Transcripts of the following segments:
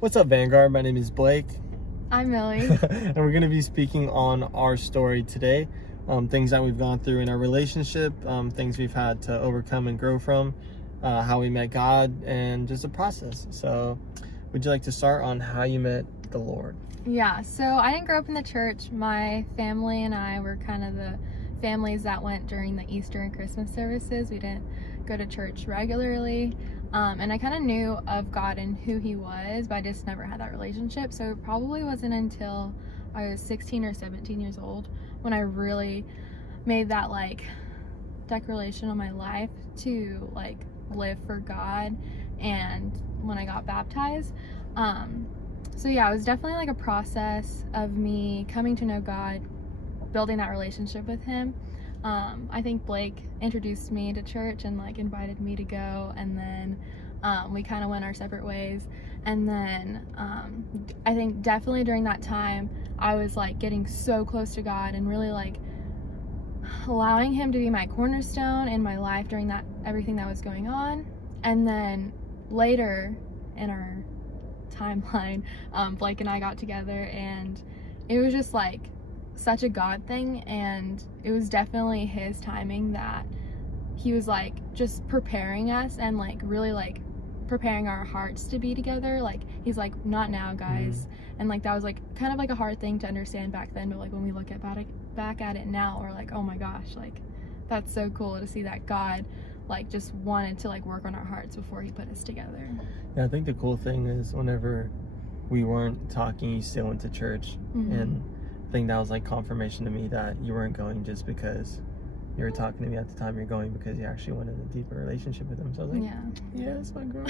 What's up, Vanguard? My name is Blake. I'm Millie. And we're going to be speaking on our story today. Things that we've gone through in our relationship, things we've had to overcome and grow from, how we met God, and just a process. So would you like to start on how you met the Lord? Yeah, so I didn't grow up in the church. My family and I were kind of the families that went during the Easter and Christmas services. We didn't go to church regularly. And I kind of knew of God and who he was, but I just never had that relationship. So it probably wasn't until I was 16 or 17 years old when I really made that declaration on my life to live for God, and when I got baptized. So yeah, it was definitely a process of me coming to know God, building that relationship with him. I think Blake introduced me to church and invited me to go, and then we kind of went our separate ways. And then I think definitely during that time I was getting so close to God and really allowing him to be my cornerstone in my life during everything that was going on. And then later in our timeline, Blake and I got together, and it was just such a God thing, and it was definitely his timing that he was just preparing us and really preparing our hearts to be together. He's not now, guys. And that was kind of a hard thing to understand back then, but when we look back at it now, we're oh my gosh, that's so cool to see that God just wanted to work on our hearts before he put us together. Yeah, I think the cool thing is whenever we weren't talking, you still went to church. And I think that was confirmation to me that you weren't going just because you were talking to me at the time. You're going because you actually wanted a deeper relationship with him. So I was yeah, that's my girl.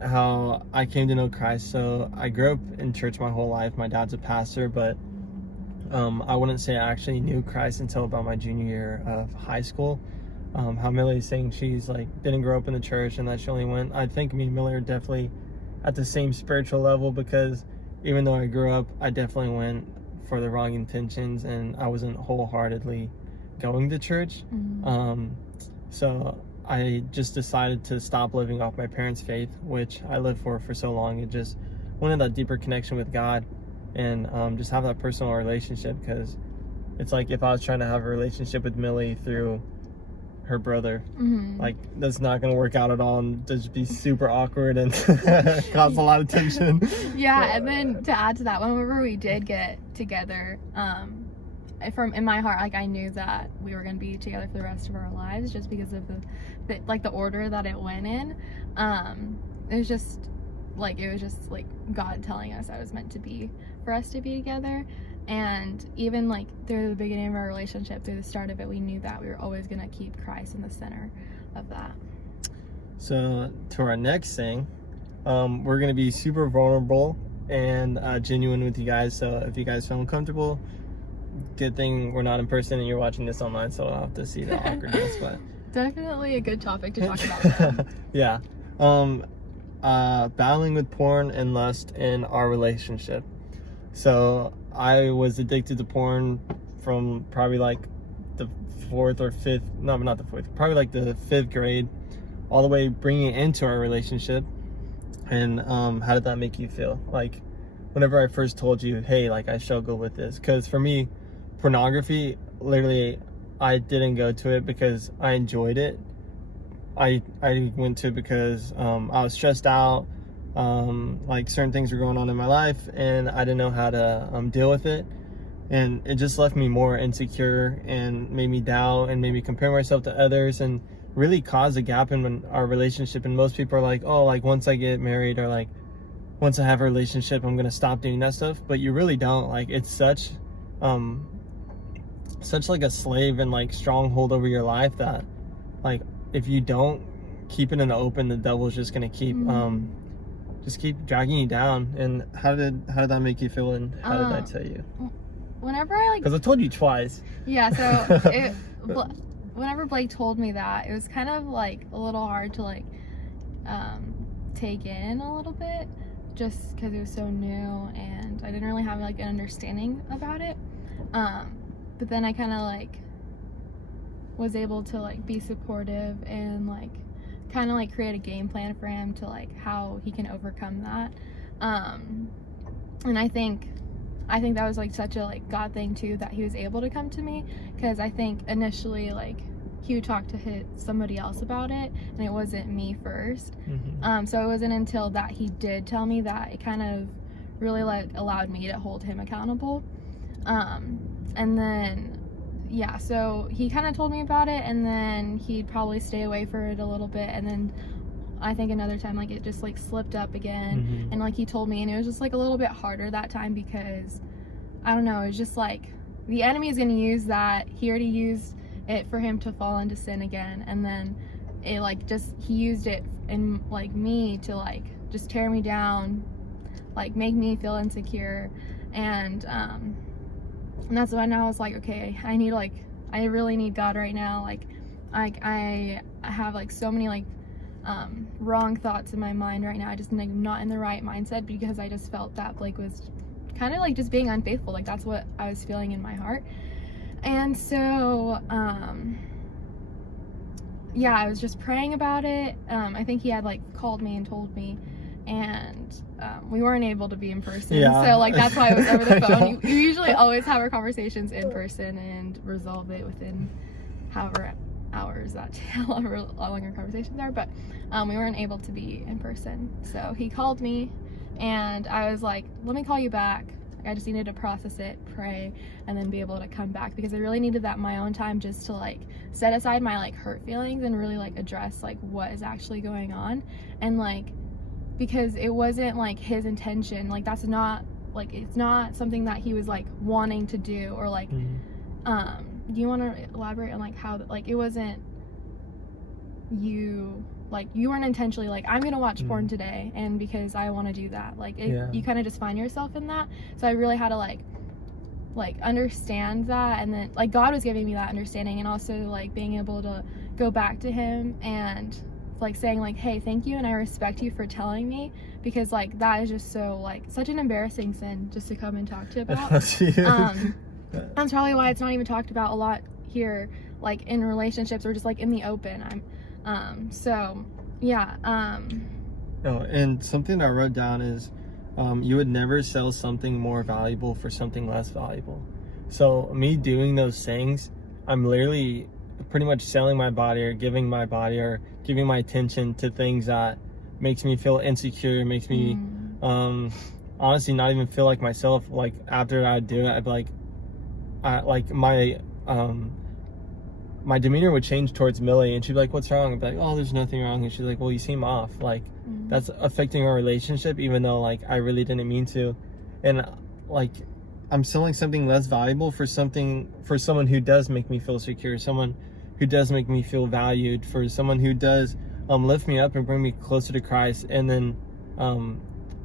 How I came to know Christ. So I grew up in church my whole life. My dad's a pastor, but I wouldn't say I actually knew Christ until about my junior year of high school. How Millie's saying she's didn't grow up in the church and that she only went. I think me and Millie are definitely at the same spiritual level, because even though I grew up, I definitely went for the wrong intentions and I wasn't wholeheartedly going to church. So I just decided to stop living off my parents' faith, which I lived for so long, and just wanted that deeper connection with God and just have that personal relationship. Because it's if I was trying to have a relationship with Millie through her brother, that's not gonna work out at all, and just be super awkward and cause a lot of tension. Yeah, and then to add to that, whenever we did get together, in my heart, I knew that we were gonna be together for the rest of our lives, just because of the order that it went in. It was just God telling us that it was meant to be for us to be together. And even through the beginning of our relationship, through the start of it, we knew that we were always going to keep Christ in the center of that. So to our next thing, we're going to be super vulnerable and genuine with you guys. So if you guys feel uncomfortable, good thing we're not in person and you're watching this online, so I'll have to see the awkwardness. But definitely a good topic to talk about. Yeah. Battling with porn and lust in our relationship. So I was addicted to porn from probably the fourth or fifth, no, not the fourth, probably the fifth grade, all the way bringing it into our relationship. And how did that make you feel? Whenever I first told you, hey, I struggle with this, because for me, pornography, literally, I didn't go to it because I enjoyed it. I went to it because I was stressed out. Certain things were going on in my life and I didn't know how to deal with it, and it just left me more insecure and made me doubt and made me compare myself to others and really caused a gap in our relationship. And most people are once I get married or once I have a relationship, I'm gonna stop doing that stuff. But you really don't. It's such a slave and stronghold over your life that if you don't keep it in the open, the devil's just gonna keep just keep dragging you down. And how did that make you feel, and how did I tell you? Whenever I because I told you twice. Yeah, so whenever Blake told me that, it was kind of a little hard to take in a little bit, just because it was so new and I didn't really have an understanding about it. But then I kind of was able to be supportive and kind of like create a game plan for him to like how he can overcome that. And I think that was like such a like God thing too, that he was able to come to me, because I think initially like he would talk to somebody else about it, and it wasn't me first. So it wasn't until that he did tell me that it kind of really like allowed me to hold him accountable. And then so he kind of told me about it, and then he'd probably stay away for it a little bit, and then I think another time like it just like slipped up again, and like he told me, and it was just like a little bit harder that time, because I don't know, it's just like the enemy is going to use that. He already used it for him to fall into sin again, and then it like just he used it in like me to like just tear me down, like make me feel insecure, and that's when I was like, okay, I really need God right now. Like I have like so many like wrong thoughts in my mind right now. I just like not in the right mindset, because I just felt that Blake was kind of like just being unfaithful. Like that's what I was feeling in my heart. And so I was just praying about it. I think he had like called me and told me, and we weren't able to be in person. So like that's why it was over the phone. You usually always have our conversations in person and resolve it within however hours that however long our conversations are, but we weren't able to be in person. So he called me, and I was like, let me call you back. I just needed to process it, pray, and then be able to come back, because I really needed that my own time, just to like set aside my like hurt feelings and really like address like what is actually going on. And like, because it wasn't like his intention, like that's not like, it's not something that he was like wanting to do, or like do you want to elaborate on like how like it wasn't you weren't intentionally like, I'm gonna watch porn today and because I want to do that, like you kind of just find yourself in that. So I really had to like understand that, and then like God was giving me that understanding, and also like being able to go back to him and like saying like, hey, thank you, and I respect you for telling me, because like that is just so like such an embarrassing sin just to come and talk to about. That's probably why it's not even talked about a lot here, like in relationships or just like in the open. And something I wrote down is you would never sell something more valuable for something less valuable. So me doing those things, I'm literally pretty much selling my body, or giving my body, or giving my attention to things that makes me feel insecure, makes me honestly not even feel like myself. Like after I do it, I'd be like, my demeanor would change towards Millie, and she'd be like, what's wrong? I'd be like, oh, there's nothing wrong. And she's like, well, you seem off. Like that's affecting our relationship, even though like I really didn't mean to. And like I'm selling something less valuable for someone who does make me feel secure, someone who does make me feel valued, for someone who does lift me up and bring me closer to Christ. And then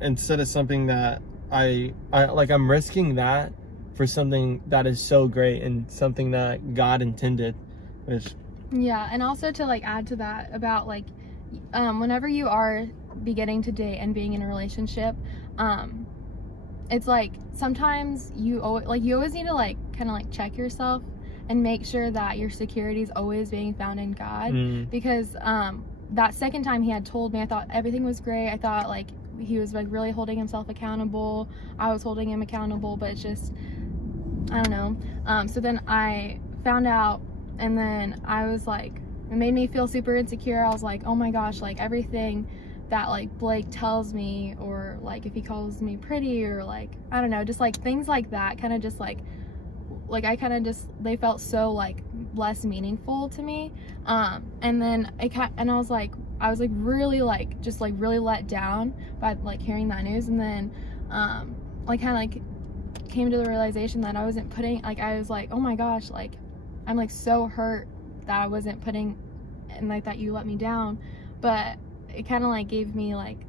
instead of something that I like, I'm risking that for something that is so great and something that God intended. And also to like add to that about like whenever you are beginning to date and being in a relationship, it's like sometimes you always need to like kind of like check yourself and make sure that your security is always being found in God. Because that second time he had told me, I thought everything was great. I thought like he was like really holding himself accountable, I was holding him accountable, but it's just, I don't know. So then I found out, and then I was like, it made me feel super insecure. I was like, oh my gosh, like everything that like Blake tells me, or like if he calls me pretty, or like, I don't know, just like things like that kind of just like I kind of just, they felt so like less meaningful to me. And then I was like really like just like really let down by like hearing that news. And then like kind of like came to the realization that I wasn't putting, like I was like, oh my gosh, like I'm like so hurt that I wasn't putting, and like that you let me down. But it kind of like gave me like,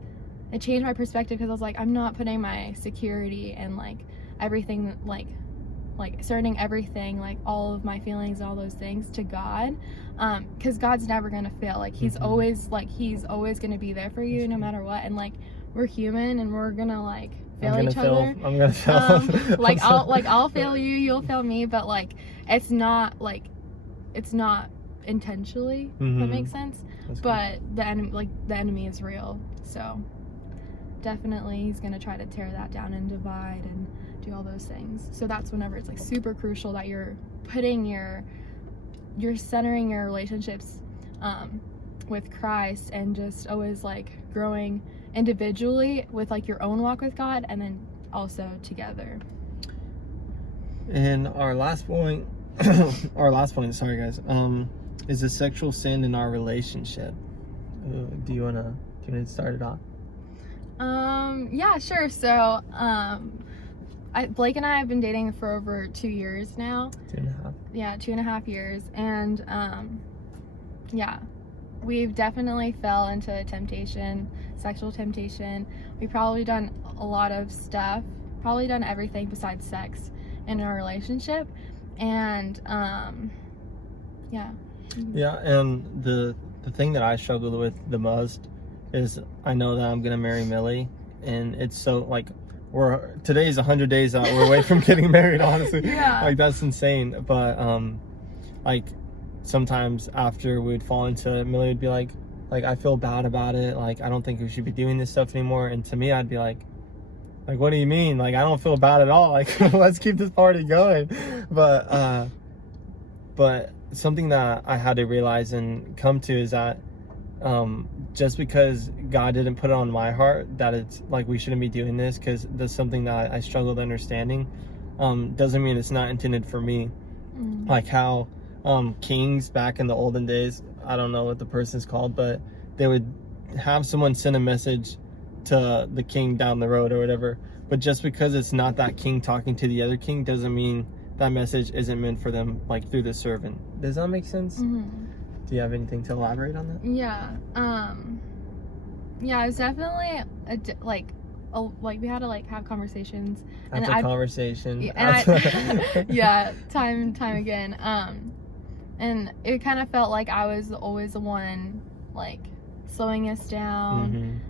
it changed my perspective, because I was like, I'm not putting my security and like everything, like surrendering everything, like all of my feelings and all those things to God, because God's never gonna fail. Like he's always gonna be there for you no matter what. And like we're human and we're gonna like fail each other. I'm gonna fail. I'll fail you, you'll fail me, but like it's not intentionally, if that makes sense. That's but the enemy is real, so definitely he's gonna try to tear that down and divide and do all those things. So that's whenever it's like super crucial that you're centering your relationships with Christ, and just always like growing individually with like your own walk with God, and then also together. And our last point, sorry guys, is the sexual sin in our relationship. Do you wanna start it off? Yeah, sure. So, Blake and I have been dating for over 2 years now. 2.5. Yeah, 2.5 years. And, yeah, we've definitely fell into temptation, sexual temptation. We've probably done a lot of stuff, probably done everything besides sex in our relationship. And, yeah. Yeah, and the thing that I struggled with the most is I know that I'm gonna marry Millie, and it's so like today's 100 days out. We're away from getting married, honestly. Yeah. Like that's insane. But like sometimes after we'd fall into it, Millie would be like I feel bad about it. Like I don't think we should be doing this stuff anymore. And to me, I'd be like what do you mean? Like I don't feel bad at all. Like let's keep this party going. But something that I had to realize and come to is that just because God didn't put it on my heart that it's like we shouldn't be doing this, because that's something that I struggled understanding, doesn't mean it's not intended for me. Like how kings back in the olden days, I don't know what the person's called, but they would have someone send a message to the king down the road or whatever, but just because it's not that king talking to the other king doesn't mean that message isn't meant for them, like through the servant. Does that make sense? Do you have anything to elaborate on that? Yeah. Yeah, it's definitely we had to like have conversations Conversation. Yeah, time and time again. And it kind of felt like I was always the one like slowing us down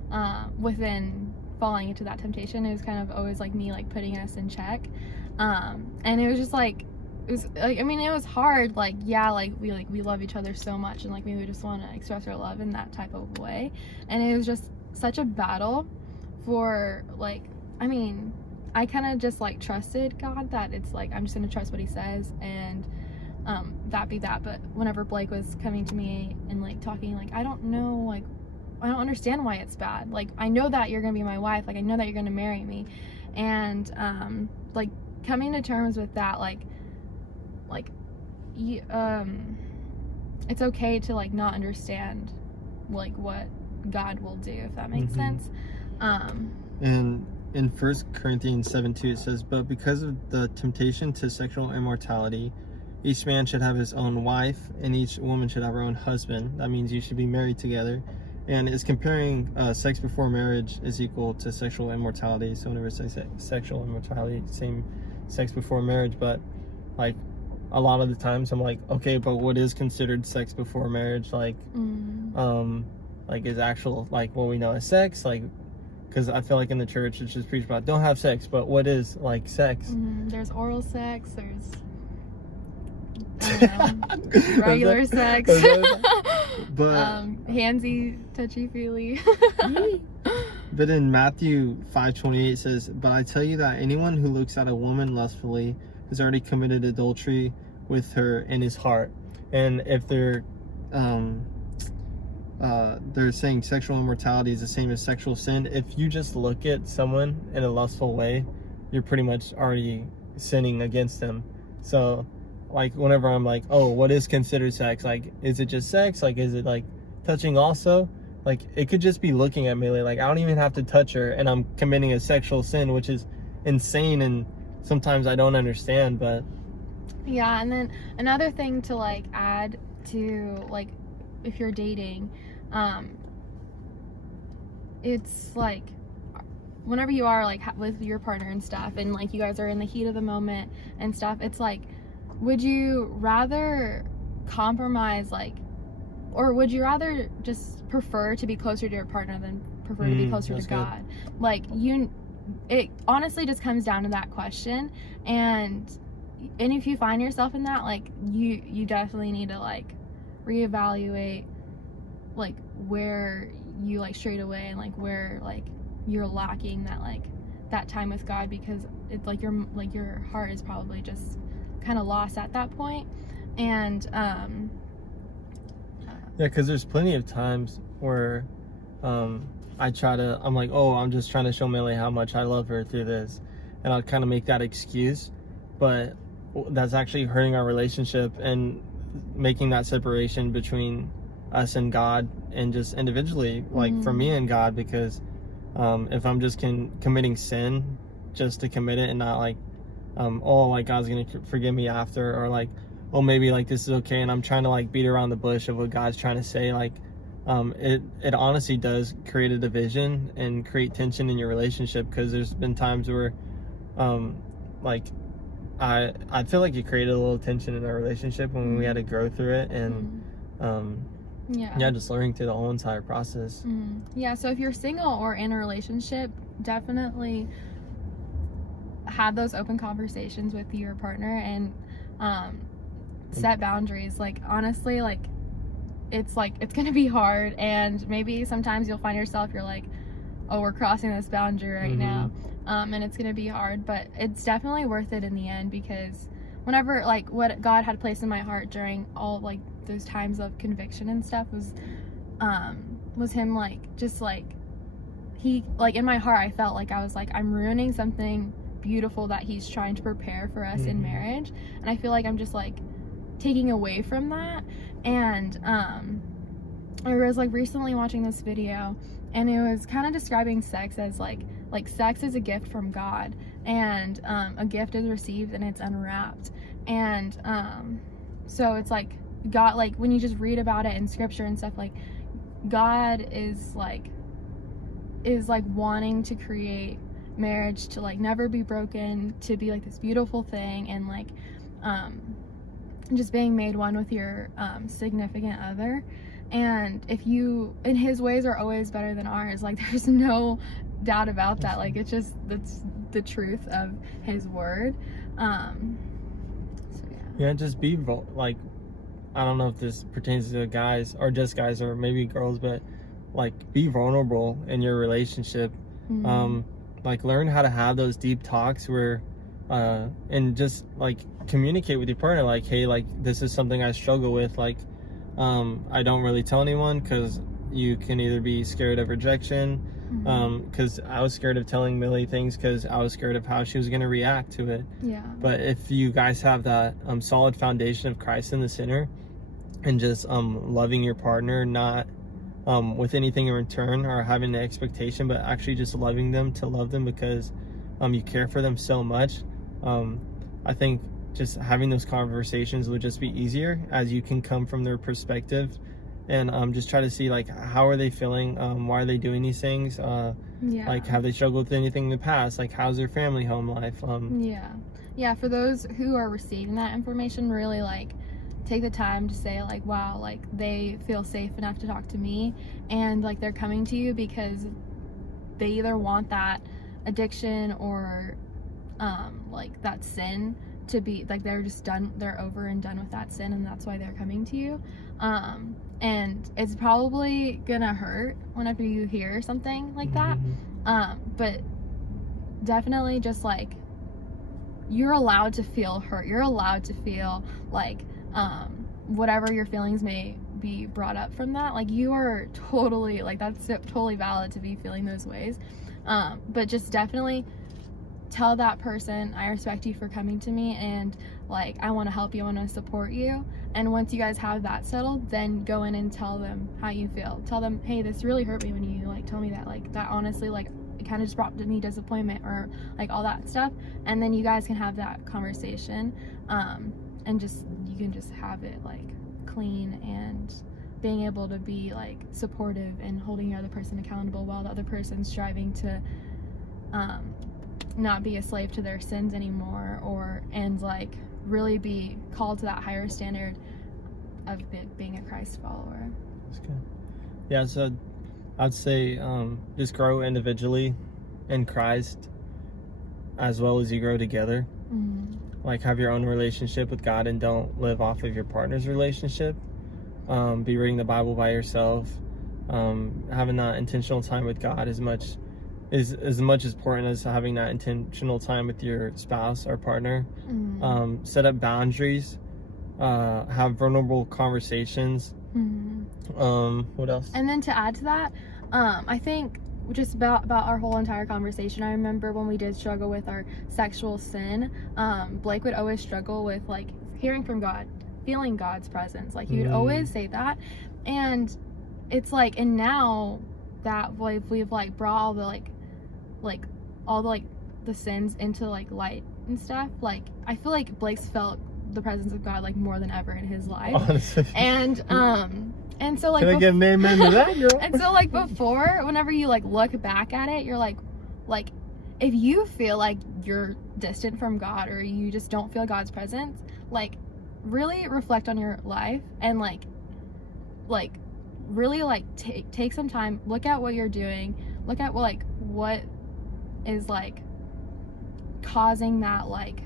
within falling into that temptation. It was kind of always like me like putting us in check. And it was just like it was hard, like we love each other so much, and like we would just want to express our love in that type of way, and it was just such a battle for I kind of just like trusted God that it's like I'm just gonna trust what he says, and that be that. But whenever Blake was coming to me and like talking, like I don't know, like I don't understand why it's bad, like I know that you're gonna be my wife, like I know that you're gonna marry me, and like coming to terms with that, it's okay to like not understand like what God will do, if that makes sense. And in 1 Corinthians 7:2 it says, but because of the temptation to sexual immorality, each man should have his own wife, and each woman should have her own husband. That means you should be married together. And it's comparing sex before marriage is equal to sexual immortality. So whenever it says sexual immortality, same sex before marriage. But like a lot of the times I'm like, okay, but what is considered sex before marriage? Like like is actual like what we know as sex, like, because I feel like in the church it's just preached about don't have sex, but what is like sex? There's oral sex, there's regular sex, but handsy, touchy-feely. But in Matthew 5:28 it says, but I tell you that anyone who looks at a woman lustfully has already committed adultery with her in his heart. And if they're saying sexual immortality is the same as sexual sin, if you just look at someone in a lustful way, you're pretty much already sinning against them. So like whenever I'm like, oh, what is considered sex? Like, is it just sex? Like, is it like touching also? Like, it could just be looking at Millie. Like, I don't even have to touch her, and I'm committing a sexual sin, which is insane, and sometimes I don't understand. But yeah, and then another thing to like add to like if you're dating, it's like whenever you are like with your partner and stuff, and like you guys are in the heat of the moment and stuff, it's like, would you rather compromise, like, or would you rather just prefer to be closer to your partner than prefer to be closer to God? Good. Like, it honestly just comes down to that question, and if you find yourself in that, like, you definitely need to like reevaluate like where you like strayed away and like where like you're lacking that time with God, because it's like your heart is probably just kind of lost at that point. And because there's plenty of times where I'm like, oh, I'm just trying to show Millie how much I love her through this, and I'll kind of make that excuse, but that's actually hurting our relationship and making that separation between us and God, and just individually, like for me and God, because if I'm just committing sin just to commit it and not like oh, like God's gonna forgive me after, or like, oh, maybe like this is okay, and I'm trying to like beat around the bush of what God's trying to say, like it honestly does create a division and create tension in your relationship, because there's been times where like I feel like it created a little tension in our relationship when we had to grow through it, and just learning through the whole entire process. Yeah, so if you're single or in a relationship, definitely have those open conversations with your partner, and set boundaries. Like honestly, like it's gonna be hard, and maybe sometimes you'll find yourself, you're like, oh, we're crossing this boundary right now, and it's gonna be hard, but it's definitely worth it in the end, because whenever like what God had placed in my heart during all like those times of conviction and stuff was him like just like he like in my heart I felt like I was like, I'm ruining something beautiful that he's trying to prepare for us in marriage, and I feel like I'm just like taking away from that. And I was like recently watching this video, and it was kind of describing sex as like sex is a gift from God, and a gift is received and it's unwrapped, and so it's like God, like when you just read about it in scripture and stuff, like God is like wanting to create marriage to like never be broken, to be like this beautiful thing, and like just being made one with your significant other. And if you, and his ways are always better than ours, like there's no doubt about that, like it's just, that's the truth of his word. Just be like, I don't know if this pertains to guys or just guys or maybe girls, but like be vulnerable in your relationship. Like learn how to have those deep talks where and just like communicate with your partner, like, hey, like this is something I struggle with, like I don't really tell anyone because you can either be scared of rejection, because I was scared of telling Millie things because I was scared of how she was going to react to it. But if you guys have that solid foundation of Christ in the center, and just loving your partner, not with anything in return or having an expectation, but actually just loving them to love them because you care for them so much, I think just having those conversations would just be easier, as you can come from their perspective and just try to see like how are they feeling, why are they doing these things, like have they struggled with anything in the past, like how's their family home life. For those who are receiving that information, really like take the time to say like, wow, like they feel safe enough to talk to me, and like they're coming to you because they either want that addiction or like that sin to be like, they're just done, they're over and done with that sin, and that's why they're coming to you. And it's probably gonna hurt whenever you hear something like that, but definitely just like, you're allowed to feel hurt, you're allowed to feel like whatever your feelings may be brought up from that, like you are totally, like that's totally valid to be feeling those ways, but just definitely tell that person, I respect you for coming to me, and like I want to help you, I want to support you. And once you guys have that settled, then go in and tell them how you feel. Tell them, hey, this really hurt me when you like told me that, like that honestly, like it kind of just brought me disappointment, or like all that stuff. And then you guys can have that conversation, and just, you can just have it like clean, and being able to be like supportive and holding your other person accountable while the other person's striving to not be a slave to their sins anymore, and like really be called to that higher standard of being a Christ follower. That's good. Yeah, so I'd say just grow individually in Christ as well as you grow together. Like have your own relationship with God, and don't live off of your partner's relationship. be reading the Bible by yourself, having that intentional time with God is as much as important as having that intentional time with your spouse or partner. Set up boundaries, have vulnerable conversations. What else? And then to add to that, I think just about our whole entire conversation, I remember when we did struggle with our sexual sin, Blake would always struggle with like hearing from God, feeling God's presence. Like he would always say that. And it's like, and now that we've like brought all the all the the sins into like light and stuff, like I feel like Blake's felt the presence of God like more than ever in his life. Honestly. And so like, can I get an amen to that, girl? And so like before, whenever you like look back at it, you're like if you feel like you're distant from God or you just don't feel God's presence, like really reflect on your life and like really like take some time, look at what you're doing, look at what is like causing that like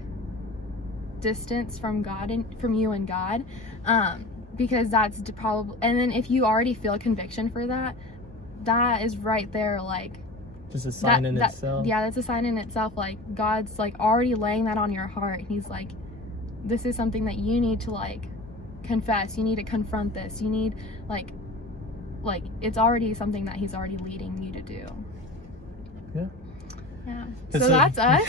distance from God and from you and God, because that's probably, and then if you already feel conviction for that, that is right there, like just a sign in itself. Yeah, that's a sign in itself. Like God's like already laying that on your heart. He's like, this is something that you need to like confess. You need to confront this. You need like it's already something that he's already leading you to do. Yeah. So that's us.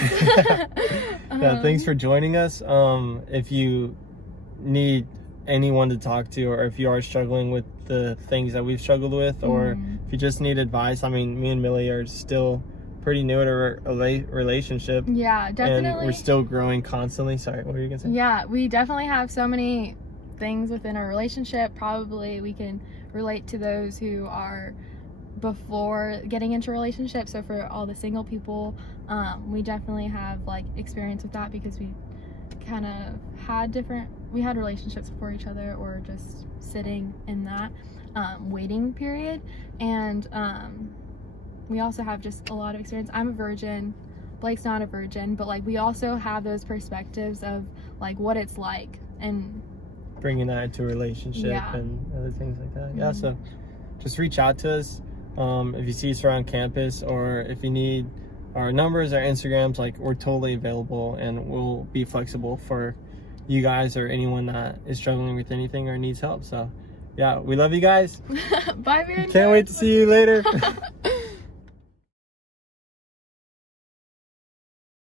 Yeah, thanks for joining us. If you need anyone to talk to, or if you are struggling with the things that we've struggled with, or if you just need advice, I mean, me and Millie are still pretty new at our relationship. Yeah, definitely. And we're still growing constantly. Sorry, what were you gonna say? Yeah, we definitely have so many things within our relationship. Probably we can relate to those who are before getting into relationships. So for all the single people, we definitely have like experience with that, because we kind of had relationships before each other, or just sitting in that waiting period. And we also have just a lot of experience. I'm a virgin, Blake's not a virgin, but like we also have those perspectives of like what it's like, and bringing that into a relationship and other things like that. Yeah, so just reach out to us if you see us around campus, or if you need our numbers, our Instagrams, like we're totally available, and we'll be flexible for you guys or anyone that is struggling with anything or needs help. So yeah, we love you guys. Bye, Vanguard. Can't wait to see you later.